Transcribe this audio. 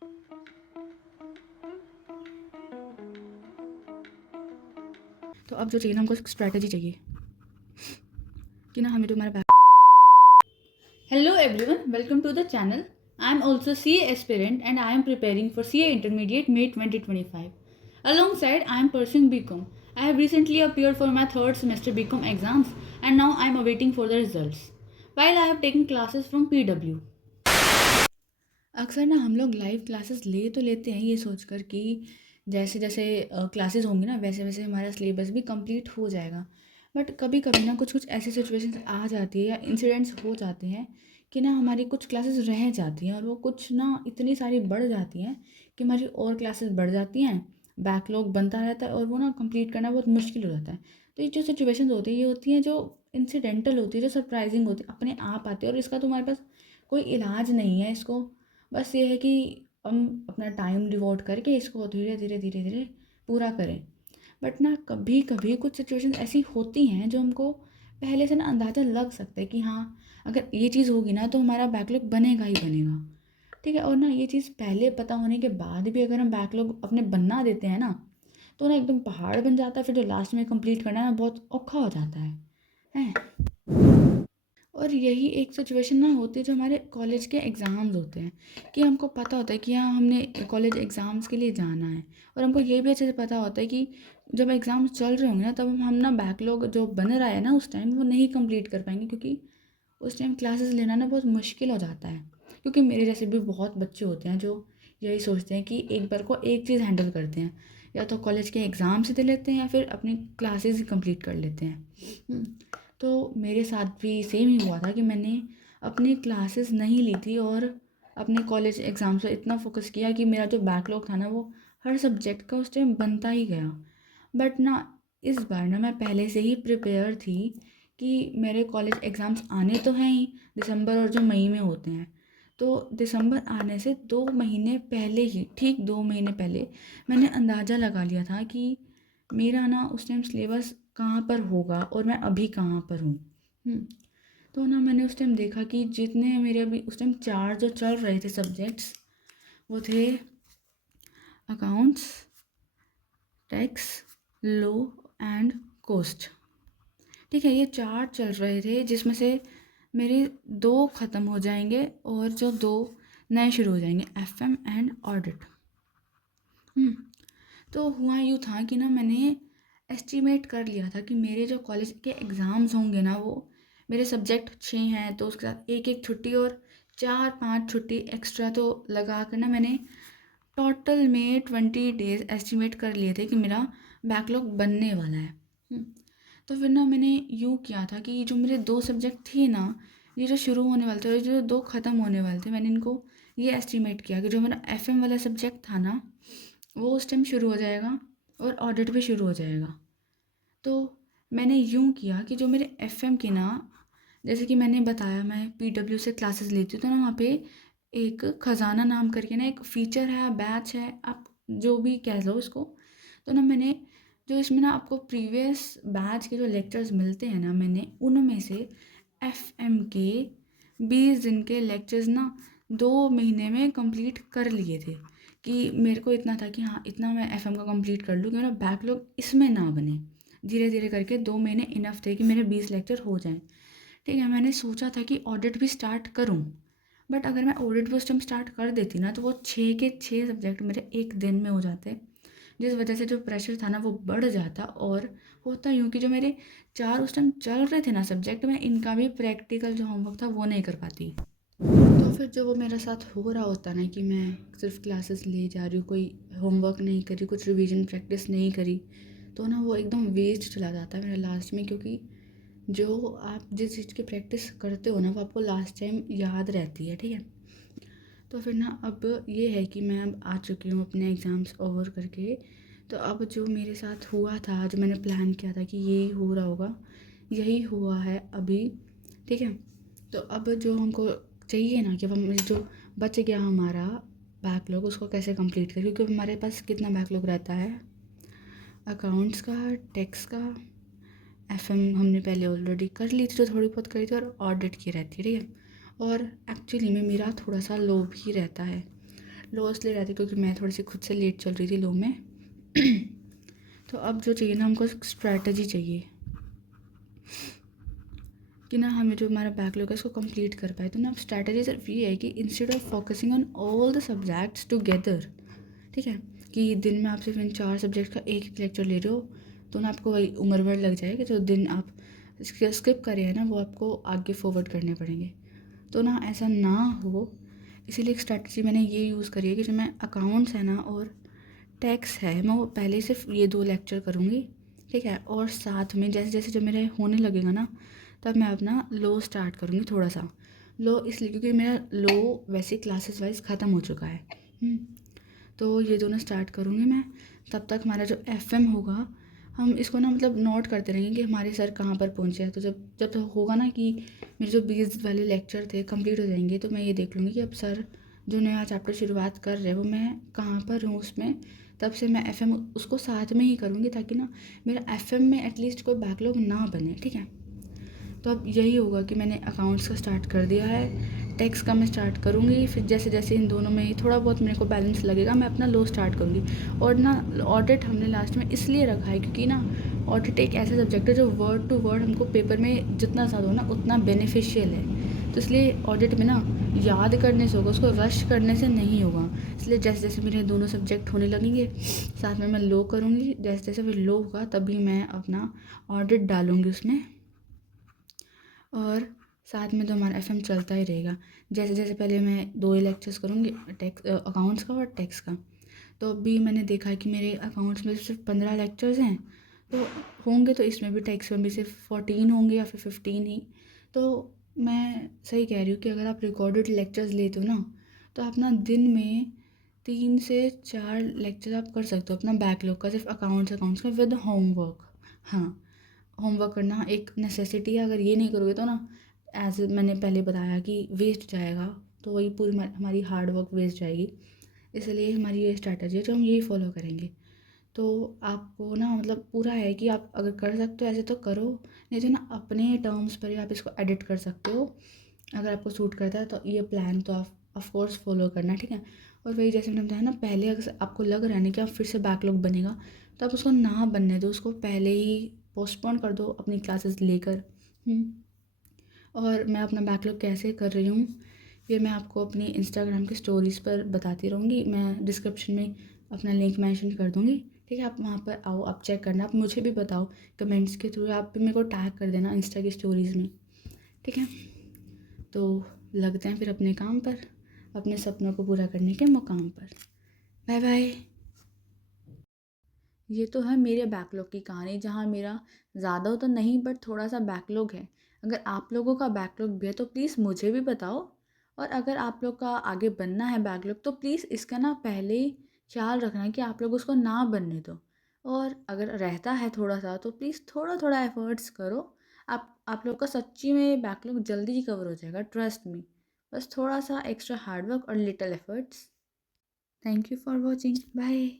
तो अब जो चाहिए ना, हमको एक स्ट्रैटेजी चाहिए कि ना हमें जो हमारा Hello everyone, welcome to the channel. I am also CA aspirant and I am preparing for CA Intermediate May 2025. Alongside, I am pursuing BCom. I have recently appeared for my third semester BCom exams and now I am awaiting for the results. While I have taken classes from PW. अक्सर ना हम लोग live classes ले तो लेते हैं ये सोचकर कि जैसे जैसे क्लासेस होंगी ना वैसे वैसे हमारा सिलेबस भी कंप्लीट हो जाएगा। बट कभी कभी ना कुछ कुछ ऐसी सिचुएशंस आ जाती है या इंसिडेंट्स हो जाते हैं कि ना हमारी कुछ क्लासेस रह जाती हैं और वो कुछ ना इतनी सारी बढ़ जाती हैं कि हमारी और क्लासेस बढ़ जाती हैं, बैकलॉग बनता रहता है और वो ना कंप्लीट करना बहुत मुश्किल हो जाता है। तो ये जो सिचुएशंस होती है ये होती हैं जो इंसिडेंटल होती है, जो सरप्राइजिंग होती है, अपने आप आती है और इसका तुम्हारे पास कोई इलाज नहीं है। इसको बस ये है कि हम अपना टाइम डिवोट करके इसको धीरे धीरे धीरे धीरे पूरा करें। बट ना कभी कभी कुछ सिचुएशंस ऐसी होती हैं जो हमको पहले से ना अंदाज़ा लग सकता है कि हाँ अगर ये चीज़ होगी ना तो हमारा बैकलॉग बनेगा ही बनेगा। ठीक है, और ना ये चीज़ पहले पता होने के बाद भी अगर हम बैकलॉग अपने बना देते हैं ना तो ना एकदम पहाड़ बन जाता है। फिर जो लास्ट में कंप्लीट करना है ना बहुत औखा हो जाता है हैं। और यही एक सिचुएशन ना होती है जो हमारे कॉलेज के एग्ज़ाम्स होते हैं कि हमको पता होता है कि हाँ हमने कॉलेज एग्ज़ाम्स के लिए जाना है और हमको ये भी अच्छे से पता होता है कि जब एग्ज़ाम्स चल रहे होंगे ना तब हम ना बैकलॉग जो बन रहा है ना उस टाइम वो नहीं कंप्लीट कर पाएंगे क्योंकि उस टाइम क्लासेस लेना ना बहुत मुश्किल हो जाता है। क्योंकि मेरे जैसे भी बहुत बच्चे होते हैं जो यही सोचते हैं कि एक बार को एक चीज़ हैंडल करते हैं, या तो कॉलेज के एग्ज़ाम से दे लेते हैं या फिर अपनी क्लासेस ही कंप्लीट कर लेते हैं। तो मेरे साथ भी सेम ही हुआ था कि मैंने अपनी क्लासेस नहीं ली थी और अपने कॉलेज एग्ज़ाम्स पर इतना फोकस किया कि मेरा जो बैकलॉग था ना वो हर सब्जेक्ट का उस टाइम बनता ही गया। बट ना इस बार ना मैं पहले से ही प्रिपेयर थी कि मेरे कॉलेज एग्ज़ाम्स आने तो हैं ही, दिसंबर और जो मई में होते हैं। तो दिसंबर आने से 2 महीने पहले ही, ठीक 2 महीने पहले मैंने अंदाज़ा लगा लिया था कि मेरा ना उस टाइम सिलेबस कहाँ पर होगा और मैं अभी कहाँ पर हूँ। तो ना मैंने उस टाइम देखा कि जितने मेरे अभी उस टाइम 4 जो चल रहे थे सब्जेक्ट्स वो थे accounts, tax, law and cost. ठीक है, ये 4 चल रहे थे जिसमें से मेरे 2 ख़त्म हो जाएंगे और जो 2 नए शुरू हो जाएंगे, एफएम एंड ऑडिट। तो हुआ यूँ था कि ना मैंने एस्टिमेट कर लिया था कि मेरे जो कॉलेज के एग्ज़ाम्स होंगे ना वो मेरे सब्जेक्ट 6 हैं तो उसके साथ एक एक छुट्टी और 4-5 छुट्टी एक्स्ट्रा तो लगा कर ना मैंने टोटल में 20 डेज़ एस्टिमेट कर लिए थे कि मेरा बैकलॉग बनने वाला है। तो फिर ना मैंने यूँ किया था कि जो मेरे 2 सब्जेक्ट थे ना, ये जो शुरू होने वाले थे और जो 2 ख़त्म होने वाले थे, मैंने इनको ये एस्टिमेट किया कि जो मेरा एफएम वाला सब्जेक्ट था ना वो उस टाइम शुरू हो जाएगा और ऑडिट भी शुरू हो जाएगा। तो मैंने यूँ किया कि जो मेरे एफएम की ना, जैसे कि मैंने बताया मैं पीडब्ल्यू से क्लासेस लेती हूँ तो ना वहाँ पे एक ख़जाना नाम करके ना एक फ़ीचर है, बैच है, आप जो भी कह लो इसको। तो ना मैंने जो इसमें ना आपको प्रीवियस बैच के जो लेक्चर्स मिलते हैं ना, मैंने उनमें से एफएम के 20 दिन के लेक्चर्स ना 2 महीने में कंप्लीट कर लिए थे कि मेरे को इतना था कि हाँ इतना मैं एफएम का कंप्लीट कर लूँ कि मेरा बैकलॉग इसमें ना बने। धीरे धीरे करके 2 महीने इनफ थे कि मेरे 20 लेक्चर हो जाएं। ठीक है, मैंने सोचा था कि ऑडिट भी स्टार्ट करूं, बट अगर मैं ऑडिट भी उस टाइम स्टार्ट कर देती ना तो वो 6 के 6 सब्जेक्ट मेरे एक दिन में हो जाते, जिस वजह से जो प्रेशर था ना वो बढ़ जाता और होता यूँ कि जो मेरे 4 उस टाइम चल रहे थे ना सब्जेक्ट, मैं इनका भी प्रैक्टिकल जो होमवर्क था वो नहीं कर पाती। तो फिर जो वो मेरे साथ हो रहा होता ना कि मैं सिर्फ क्लासेस ले जा रही हूँ, कोई होमवर्क नहीं करी, कुछ रिवीजन प्रैक्टिस नहीं करी, तो ना वो एकदम वेस्ट चला जाता है मेरा लास्ट में। क्योंकि जो आप जिस चीज़ की प्रैक्टिस करते हो ना वो आपको लास्ट टाइम याद रहती है। ठीक है, तो फिर ना अब ये है कि मैं अब आ चुकी हूँ अपने एग्ज़ाम्स ओवर करके। तो अब जो मेरे साथ हुआ था, जो मैंने प्लान किया था कि ये हो रहा होगा, यही हुआ है अभी। ठीक है, तो अब जो हमको चाहिए ना कि अब हम जो बच गया हमारा बैकलॉग उसको कैसे कंप्लीट करें, क्योंकि हमारे पास कितना बैकलॉग रहता है, अकाउंट्स का, टैक्स का, एफएम हमने पहले ऑलरेडी कर ली थी जो थोड़ी बहुत करी थी, और ऑडिट की रहती है। ठीक है, और एक्चुअली में मेरा थोड़ा सा लो भी रहता है। लो इसलिए रहती क्योंकि मैं थोड़ी सी खुद से लेट चल रही थी लो में। तो अब जो चाहिए ना, हमको स्ट्रैटेजी चाहिए कि ना हमें जो हमारा बैकलॉग है इसको कंप्लीट कर पाए। तो ना अब स्ट्रैटेजी सिर्फ ये है कि instead of focusing on all the subjects together, ठीक है, कि दिन में आप सिर्फ इन 4 सब्जेक्ट का एक लेक्चर ले रहे हो तो ना आपको वही उम्र भर लग जाएगा। जो दिन आप स्किप करे हैं ना वो आपको आगे फॉरवर्ड करने पड़ेंगे। तो ना ऐसा ना हो, इसीलिए एक स्ट्रैटेजी मैंने ये यूज़ करी है कि जो मैं अकाउंट्स है ना और टैक्स है, मैं वो पहले सिर्फ ये 2 लेक्चर करूँगी, ठीक है, और साथ में जैसे जैसे जब मेरे होने लगेगा ना तब मैं अपना लो स्टार्ट करूँगी थोड़ा सा। लो इसलिए क्योंकि मेरा लो वैसे क्लासेस वाइज ख़त्म हो चुका है। तो ये दोनों स्टार्ट करूँगी मैं। तब तक हमारा जो एफएम होगा हम इसको ना मतलब नोट करते रहेंगे कि हमारे सर कहाँ पर पहुँचे हैं। तो जब जब तो होगा ना कि मेरे जो 20 वाले लेक्चर थे कंप्लीट हो जाएंगे तो मैं ये देख लूँगी कि अब सर जो नया चैप्टर शुरुआत कर रहे हैं वो मैं कहाँ पर हूँ उसमें। तब से मैं एफएम उसको साथ में ही करूँगी ताकि ना मेरा एफएम में एटलीस्ट कोई बैकलॉग ना बने, ठीक है। तो अब यही होगा कि मैंने अकाउंट्स का स्टार्ट कर दिया है, टैक्स का मैं स्टार्ट करूँगी, फिर जैसे जैसे इन दोनों में ही थोड़ा बहुत मेरे को बैलेंस लगेगा मैं अपना लो स्टार्ट करूँगी। और ना ऑडिट हमने लास्ट में इसलिए रखा है क्योंकि ना ऑडिट एक ऐसा सब्जेक्ट है जो वर्ड टू वर्ड हमको पेपर में जितना ज़्यादा हो ना उतना बेनिफिशियल है। तो इसलिए ऑडिट में ना याद करने से होगा, उसको रश करने से नहीं होगा। इसलिए जैसे जैसे मेरे दोनों सब्जेक्ट होने लगेंगे साथ में मैं लो करूँगी, जैसे जैसे फिर लो होगा तभी मैं अपना ऑडिट डालूँगी उसमें। और साथ में तो हमारा एफएम चलता ही रहेगा। जैसे जैसे पहले मैं 2 ही लेक्चर्स करूँगी, टैक्स अकाउंट्स का और टैक्स का। तो अभी मैंने देखा है कि मेरे अकाउंट्स में सिर्फ 15 लेक्चर्स हैं, तो होंगे तो इसमें भी टैक्स में भी सिर्फ 14 होंगे या फिर 15 ही। तो मैं सही कह रही हूँ कि अगर आप रिकॉर्डेड लेक्चर्स लेते हो ना तो आप ना दिन में 3 से 4 लेक्चर आप कर सकते हो अपना बैकलॉग का, सिर्फ अकाउंट्स का विद होमवर्क। हाँ, होमवर्क करना एक नेसेसिटी है, अगर ये नहीं करोगे तो ना एज मैंने पहले बताया कि वेस्ट जाएगा, तो वही पूरी हमारी हार्ड वर्क वेस्ट जाएगी। इसलिए हमारी ये स्ट्रैटेजी है जो हम यही फॉलो करेंगे। तो आपको ना मतलब पूरा है कि आप अगर कर सकते हो ऐसे तो करो, नहीं तो ना अपने टर्म्स पर ही आप इसको एडिट कर सकते हो। अगर आपको सूट करता है तो ये प्लान तो आप ऑफकोर्स फॉलो करना, ठीक है। और वही जैसे मैंने बताया ना पहले, अगर आपको लग रहा है ना कि आप फिर से बैकलॉग बनेगा तो आप उसको ना बनने दो, उसको पहले ही पोस्टपोन कर दो अपनी क्लासेस लेकर। और मैं अपना बैकलॉग कैसे कर रही हूँ ये मैं आपको अपनी इंस्टाग्राम की स्टोरीज़ पर बताती रहूँगी। मैं डिस्क्रिप्शन में अपना लिंक मेंशन कर दूँगी, ठीक है। आप वहाँ पर आओ, आप चेक करना, आप मुझे भी बताओ कमेंट्स के थ्रू, आप भी मेरे को टैग कर देना इंस्टा की स्टोरीज़ में, ठीक है। तो लगते हैं फिर अपने काम पर, अपने सपनों को पूरा करने के मुकाम पर। Bye bye. ये तो है मेरे बैकलॉग की कहानी, जहाँ मेरा ज़्यादा तो नहीं बट थोड़ा सा बैकलॉग है। अगर आप लोगों का बैकलॉग भी है तो प्लीज़ मुझे भी बताओ। और अगर आप लोग का आगे बनना है बैकलॉग तो प्लीज़ इसका ना पहले ही ख्याल रखना कि आप लोग उसको ना बनने दो। और अगर रहता है थोड़ा सा तो प्लीज़ थोड़ा थोड़ा एफर्ट्स करो। आप लोग का सच्ची में बैकलॉग जल्दी ही कवर हो जाएगा, ट्रस्ट मी। बस थोड़ा सा एक्स्ट्रा हार्डवर्क और little efforts. Thank you for watching, bye.